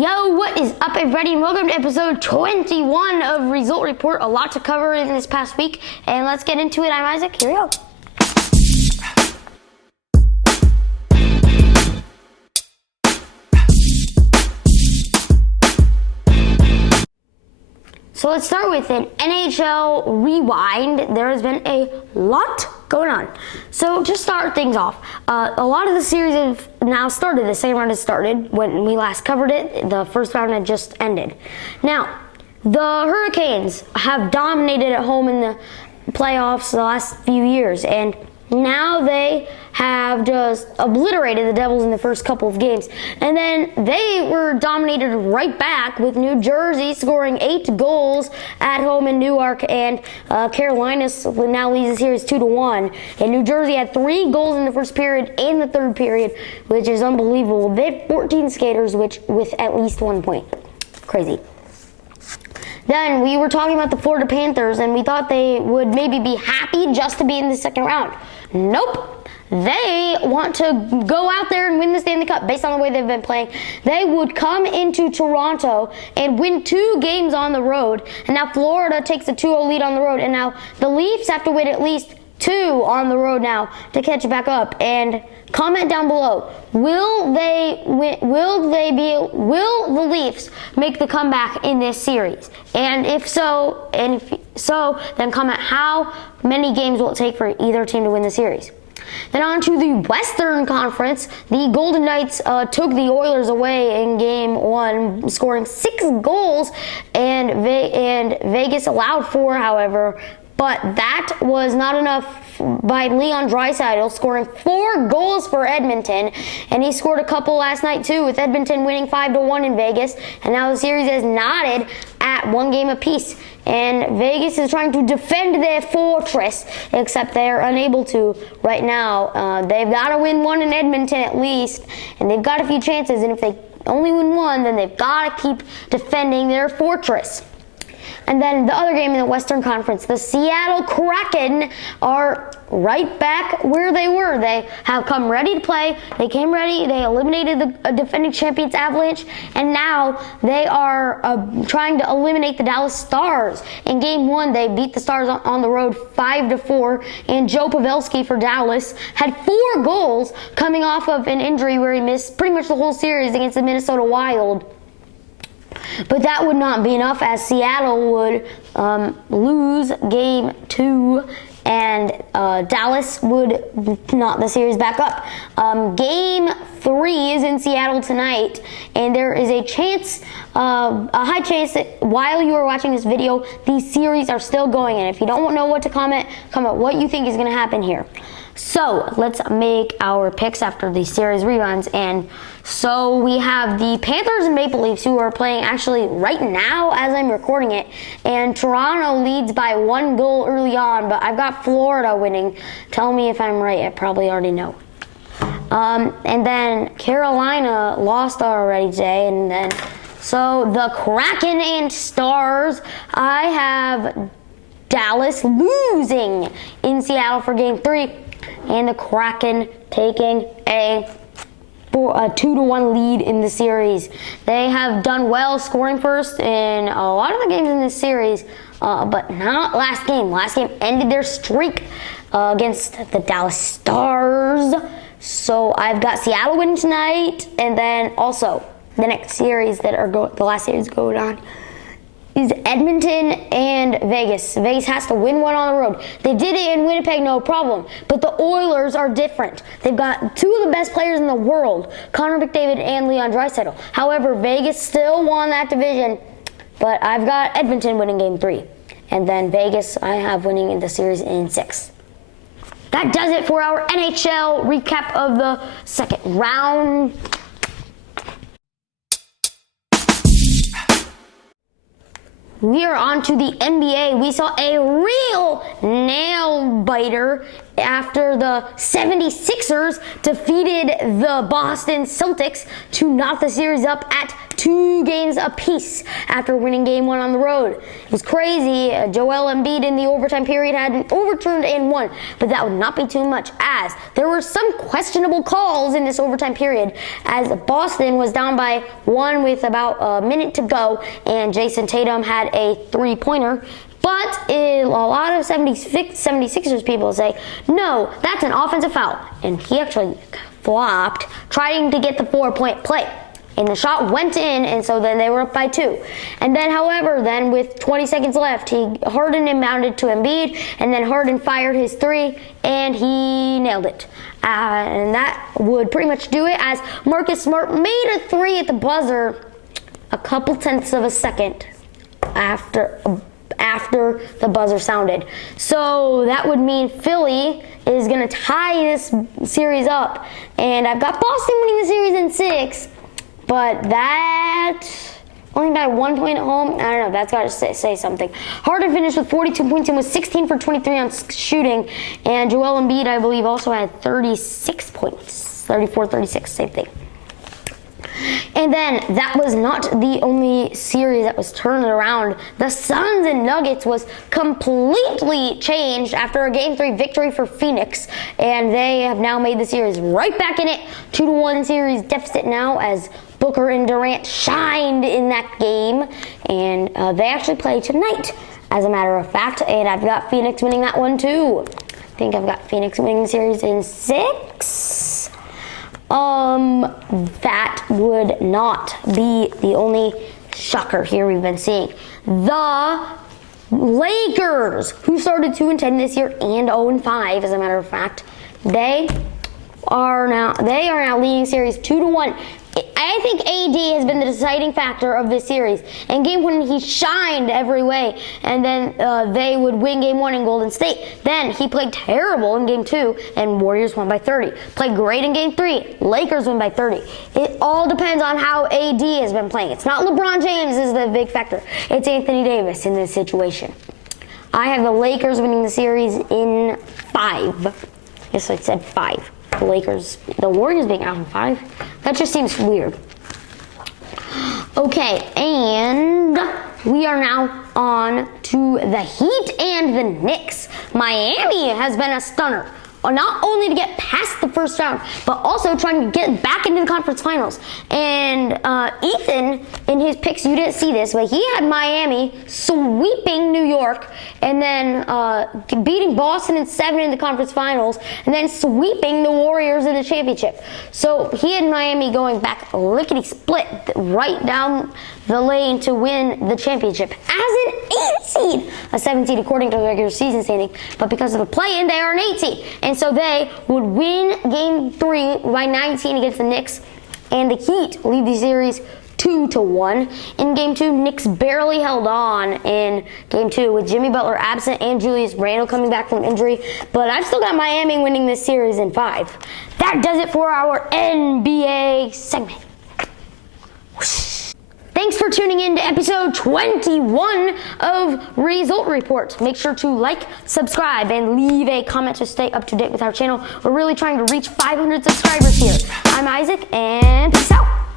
Yo, what is up, everybody, and welcome to episode 21 of Result Report. A lot to cover in this past week, and let's get into it. I'm Isaac. Here we go. So let's start with an NHL rewind. There has been a lot going on. So to start things off, a lot of the series have now started. The second round has started. When we last covered it, the first round had just ended. Now, the Hurricanes have dominated at home in the playoffs the last few years, and now they have just obliterated the Devils in the first couple of games. And then they were dominated right back with New Jersey scoring 8 goals at home in Newark, and Carolina now leads the series 2-1. And New Jersey had 3 goals in the first period and the third period, which is unbelievable. They had 14 skaters, which with at least 1 point. Crazy. Then we were talking about the Florida Panthers, and we thought they would maybe be happy just to be in the second round. Nope. They want to go out there and win the Stanley Cup based on the way they've been playing. They would come into Toronto and win 2 games on the road, and now Florida takes a 2-0 lead on the road, and now the Leafs have to win at least 2 on the road now to catch back up. And comment down below, will the Leafs make the comeback in this series? And if so, then comment how many games will it take for either team to win the series. Then on to the Western Conference. The Golden Knights took the Oilers away in Game 1, scoring 6 goals, and Vegas allowed 4, however. But that was not enough by Leon Draisaitl, scoring 4 goals for Edmonton. And he scored a couple last night, too, with Edmonton winning 5-1 in Vegas. And now the series is knotted at 1 game apiece. And Vegas is trying to defend their fortress, except they're unable to right now. They've got to win 1 in Edmonton at least, and they've got a few chances. And if they only win 1, then they've got to keep defending their fortress. And then the other game in the Western Conference, the Seattle Kraken are right back where they were. They have come ready to play. They came ready. They eliminated the defending champions Avalanche, and now they are trying to eliminate the Dallas Stars. In Game 1, they beat the Stars on the road 5-4, and Joe Pavelski for Dallas had 4 goals coming off of an injury where he missed pretty much the whole series against the Minnesota Wild. But that would not be enough, as Seattle would lose Game 2, and Dallas would knot the series back up. Game 3 is in Seattle tonight, and there is a high chance that while you are watching this video, these series are still going. And if you don't know what to comment what you think is going to happen here. So let's make our picks after these series reruns. And so we have the Panthers and Maple Leafs, who are playing actually right now as I'm recording it. And Toronto leads by 1 goal early on, but I've got Florida winning. Tell me if I'm right. I probably already know. And then Carolina lost already today. And then so the Kraken and Stars, I have Dallas losing in Seattle for Game 3. And the Kraken taking a 2-1 lead in the series. They have done well scoring first in a lot of the games in this series, but not last game. Last game ended their streak against the Dallas Stars. So I've got Seattle winning tonight, and then also the next series the last series going on is Edmonton and Vegas. Vegas has to win 1 on the road. They did it in Winnipeg, no problem. But the Oilers are different. They've got 2 of the best players in the world, Connor McDavid and Leon Draisaitl. However, Vegas still won that division, but I've got Edmonton winning Game 3. And then Vegas, I have winning in the series in 6. That does it for our NHL recap of the second round. We are on to the NBA. We saw a real nail biter after the 76ers defeated the Boston Celtics to knock the series up at 2 games apiece after winning game 1 on the road. It was crazy. Joel Embiid in the overtime period had an overturned and won, but that would not be too much as there were some questionable calls in this overtime period as Boston was down by 1 with about a minute to go, and Jason Tatum had a 3-pointer. But a lot of 76ers people say, no, that's an offensive foul. And he actually flopped, trying to get the 4-point play. And the shot went in, and so then they were up by 2. And then, however, then with 20 seconds left, Harden inbounded to Embiid, and then Harden fired his 3, and he nailed it. And that would pretty much do it, as Marcus Smart made a 3 at the buzzer a couple tenths of a second after the buzzer sounded. So that would mean Philly is going to tie this series up. And I've got Boston winning the series in 6. But that only by 1 point at home. I don't know. That's got to say something. Harden finished with 42 points and was 16 for 23 on shooting. And Joel Embiid, I believe, also had 36 points. 34, 36, same thing. And then that was not the only series that was turned around. The Suns and Nuggets was completely changed after a Game 3 victory for Phoenix. And they have now made the series right back in it. 2-1 series deficit now as Booker and Durant shined in that game. And they actually play tonight, as a matter of fact. And I've got Phoenix winning that one too. I think I've got Phoenix winning the series in 6. That would not be the only shocker here we've been seeing. The Lakers, who started 2-10 this year and 0-5, as a matter of fact, they are now leading series 2-1. I think AD has been the deciding factor of this series. In Game 1, he shined every way, and then they would win Game 1 in Golden State. Then he played terrible in Game 2, and Warriors won by 30. Played great in Game 3, Lakers win by 30. It all depends on how AD has been playing. It's not LeBron James is the big factor. It's Anthony Davis in this situation. I have the Lakers winning the series in 5. Yes, I said 5. The Warriors being out in 5. That just seems weird. Okay, and we are now on to the Heat and the Knicks. Miami has been a stunner. Not only to get past the first round, but also trying to get back into the conference finals. And Ethan, in his picks, you didn't see this, but he had Miami sweeping New York and then beating Boston in 7 in the conference finals and then sweeping the Warriors in the championship. So he had Miami going back lickety-split right down the lane to win the championship as an 8 seed, a 7 seed according to the regular season standing, but because of the play-in, they are an 8 seed. And so they would win Game 3 by 19 against the Knicks, and the Heat lead the series 2-1. In Game 2, Knicks barely held on in Game 2 with Jimmy Butler absent and Julius Randle coming back from injury, but I've still got Miami winning this series in 5. That does it for our NBA segment. Thanks for tuning in to episode 21 of Result Report. Make sure to like, subscribe, and leave a comment to stay up to date with our channel. We're really trying to reach 500 subscribers here. I'm Isaac, and peace out.